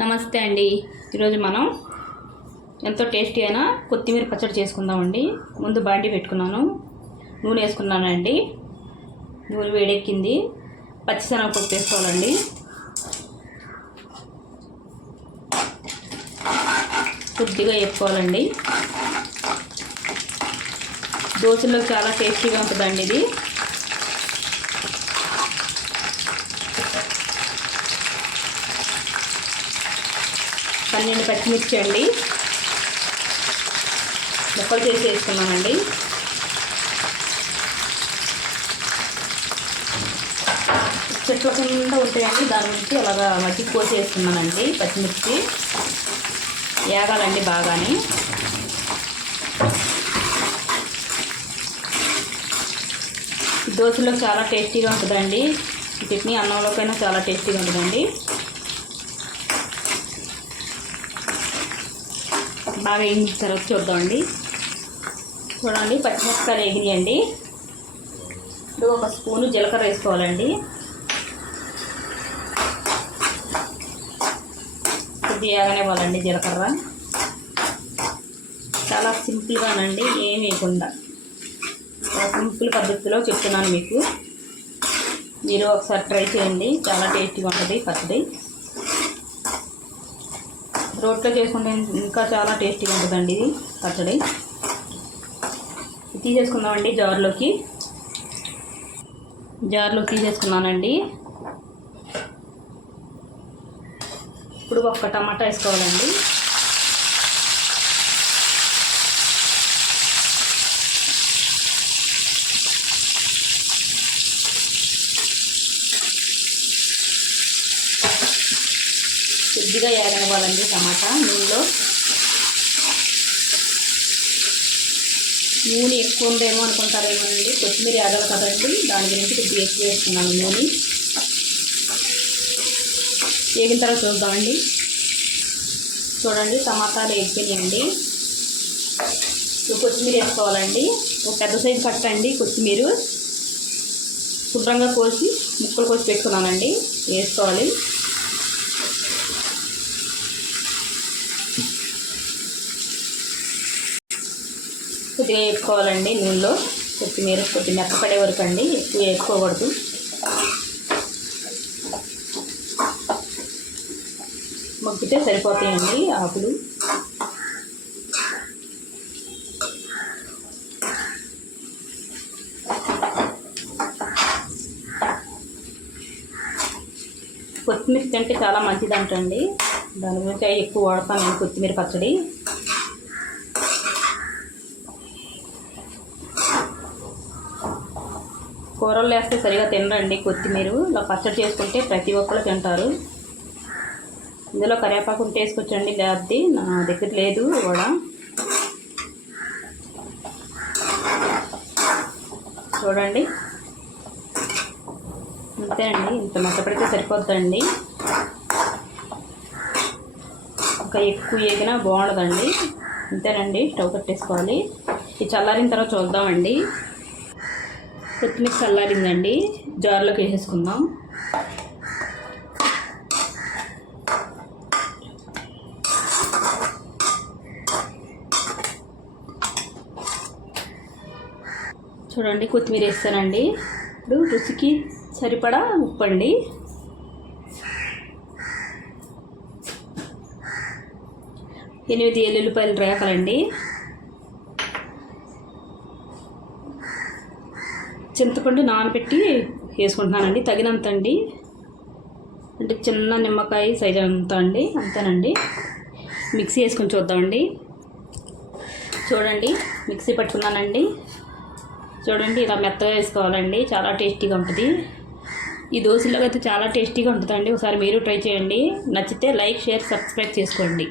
నమస్తే అండి. ఈరోజు మనం ఎంతో టేస్టీ అయిన కొత్తిమీర పచ్చడి చేసుకుందామండి. ముందు బాండి పెట్టుకున్నాను, నూనె వేసుకున్నానండి. నూనె వేడెక్కింది. పచ్చిశనగపప్పు వేసుకోవాలండి. కొద్దిగా వేసుకోవాలండి. దోశలో చాలా టేస్టీగా ఉంటుందండి ఇది. పన్నెండు పచ్చిమిర్చి అండి, ముక్కలు చేసి వేసుకున్నానండి. చెట్ల కింద ఉంటాయండి, దాని నుంచి అలాగా మట్టి కోసి వేసుకున్నానండి. పచ్చిమిర్చి వేగాలండి బాగానే. దోశలో చాలా టేస్టీగా ఉంటుందండి. చట్నీ అన్నంలోకైనా చాలా టేస్టీగా ఉంటుందండి. బాగా వేగిన తర్వాత చూద్దామండి. చూడండి, పచ్చిమిరపకాయలు వేగినాయండి. ఇప్పుడు ఒక స్పూను జీలకర్ర వేసుకోవాలండి. కొద్దిగా వేగనివ్వాలండి జీలకర్ర. చాలా సింపుల్గానండి, ఏం వేయకుండా సింపుల్ పద్ధతిలో చెప్తున్నాను మీకు. మీరు ఒకసారి ట్రై చేయండి, చాలా టేస్టీగా ఉంటుంది పచ్చడి. రోట్లో చేసుకుంటే ఇంకా చాలా టేస్టీగా ఉంటుందండి ఇది పచ్చడి. తీసేసుకుందామండి జార్లోకి తీసేసుకున్నానండి. ఇప్పుడు ఒక టమాటా వేసుకోవాలండి. కొద్దిగా వేగనివ్వాలండి టమాటా నూనెలో. నూనె ఎక్కువ ఉందేమో అనుకుంటారేమోనండి, కొత్తిమీర వేగాలి కదండి, దాని గురించి కొద్దిగా ఎక్కువ వేస్తున్నాను నూనె. వేగిన తర్వాత చూద్దామండి. చూడండి, టమాటాలు వేగిపోయాయండి. కొత్తిమీర వేసుకోవాలండి. ఒక పెద్ద సైజు కట్టండి కొత్తిమీర, శుభ్రంగా కోసి ముక్కలు కోసి పెట్టుకున్నానండి, వేసుకోవాలి. కొద్దిగా వేసుకోవాలండి నూనెలో. కొత్తిమీర కొద్దిగా మెత్తపడే వరకు అండి, ఎక్కువ వేసుకోకూడదు. మగ్గితే సరిపోతాయండి ఆకులు. కొత్తిమీర తింటే చాలా మంచిదంటండి, దాని గురించి ఎక్కువ వాడతాను నేను కొత్తిమీర పచ్చడి. కూరలు వేస్తే సరిగా తినరండి కొత్తిమీర. ఇలా పచ్చడి చేసుకుంటే ప్రతి ఒక్కరు తింటారు. ఇందులో కరివేపాకు ఉంటే వేసుకొచ్చండి, లేకపోతే నా దగ్గర లేదు కూడా. చూడండి, అంతేనండి, ఇంత మెత్తపడితే సరిపోద్దండి. ఇంకా ఎక్కువ వేగినా బాగుండదండి. అంతేనండి, స్టవ్ కట్టేసుకోవాలి. ఇది చల్లారిన తర్వాత చూద్దామండి. కొత్తిమీర చల్లారిందండి, జార్లోకి వేసేసుకుందాం. చూడండి, కొత్తిమీర వేస్తానండి. ఇప్పుడు రుచికి సరిపడా ఉప్పు అండి. ఎనిమిది ఎల్లుల్లిపాయలు రేకలండి. చింతపండు నానబెట్టి వేసుకుంటున్నానండి, తగినంత అండి. అంటే చిన్న నిమ్మకాయ సైజు అంత అండి, అంతేనండి. మిక్సీ వేసుకొని చూద్దామండి. చూడండి, మిక్సీ పట్టుకున్నానండి. చూడండి, ఇలా మెత్తగా వేసుకోవాలండి, చాలా టేస్టీగా ఉంటుంది. ఈ దోశలో అయితే చాలా టేస్టీగా ఉంటుందండి. ఒకసారి మీరు ట్రై చేయండి. నచ్చితే లైక్, షేర్, సబ్స్క్రైబ్ చేసుకోండి.